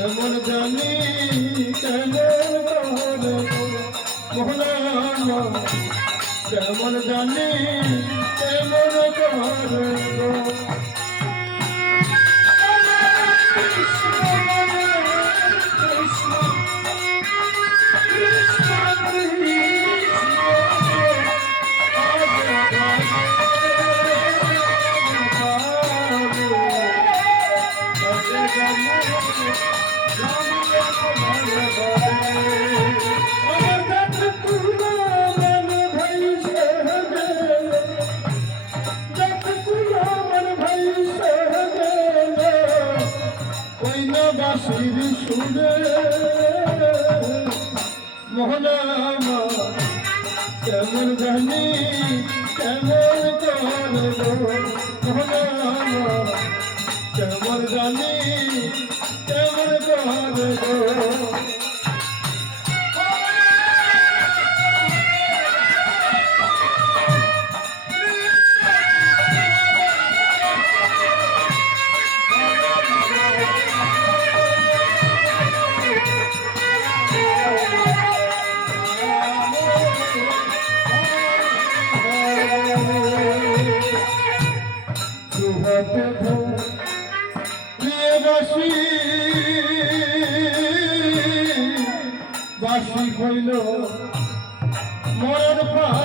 কেমন জানি কেমন মোহনা কেমন জানি কেমন বাঁশির সুরে মোহনা কেমন জানি কেমন মোহনা কেমন জানি কেমন বাসি হইল মরার পা